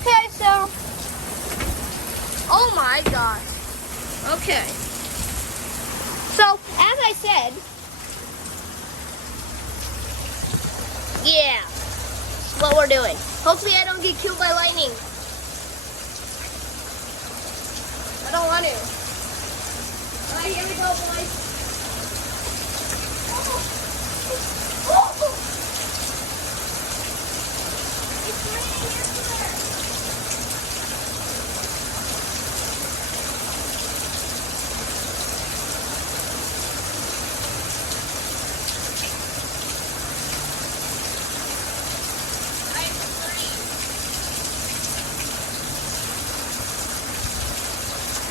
Okay, so, oh my gosh. Okay. So, as I said, yeah, what we're doing. Hopefully I don't get killed by lightning. I don't want to. All right, here we go, boys. It's raining everywhere.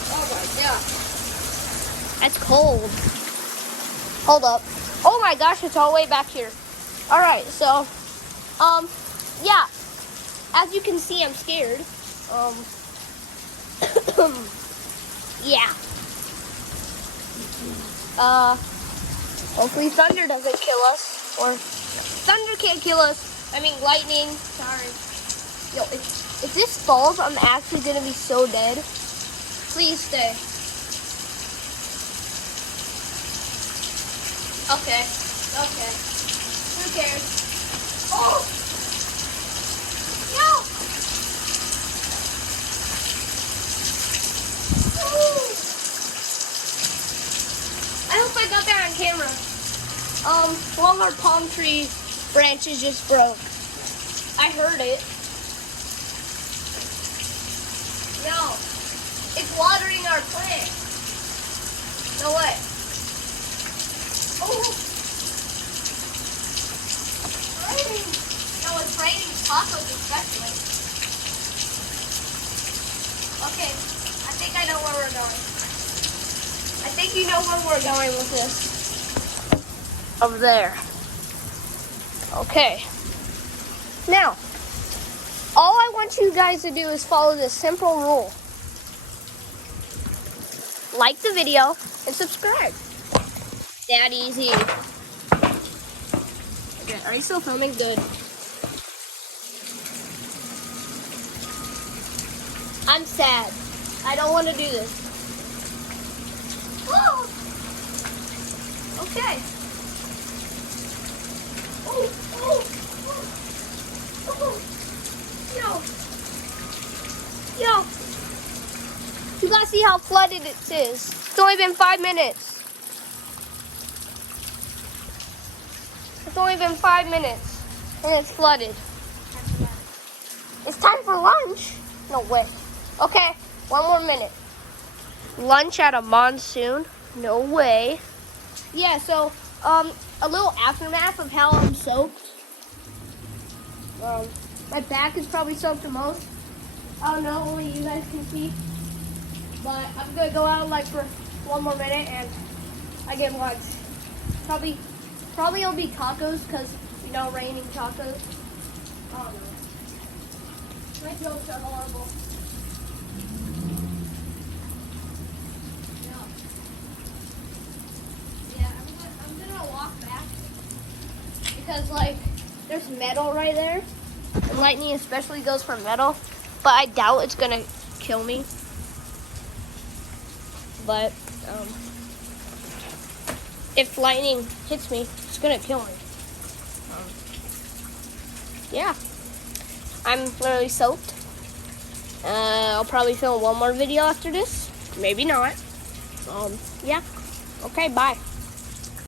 Oh my god. That's cold. Hold up. Oh my gosh, it's all the way back here. All right, so, yeah. As you can see, I'm scared. Yeah. Hopefully thunder doesn't kill us, or thunder can't kill us. I mean, lightning. Sorry. Yo, if this falls, I'm actually gonna be so dead. Please stay. Okay. Okay. Who cares? Oh! No! Ooh. I hope I got that on camera. One of our palm tree branches just broke. I heard it. No. It's watering our plant. No way. Oh! Raining. No, it's raining tacos especially. Okay, I think I know where we're going. I think you know where we're going with this. Over there. Okay. Now, all I want you guys to do is follow this simple rule. Like the video and subscribe. That easy. Okay, are you still filming? Good. I'm sad. I don't want to do this. Oh! Okay. Oh, oh, oh, oh. Yo. Yo. You guys see how flooded it is. It's only been 5 minutes. It's only been 5 minutes and it's flooded. It's time for lunch? No way. Okay, 1 more minute. Lunch at a monsoon? No way. Yeah, so a little aftermath of how I'm soaked. My back is probably soaked the most. I don't know, only you guys can see. But I'm gonna go out like for 1 more minute and I get lunch. Probably it'll be tacos because, you know, raining tacos. I don't know. My jokes are horrible. Yeah, I'm gonna walk back because like there's metal right there. And lightning especially goes for metal, but I doubt it's gonna kill me. But if lightning hits me, it's gonna kill me. Yeah, I'm literally soaked. I'll probably film 1 more video after this. Maybe not. Yeah. Okay, bye.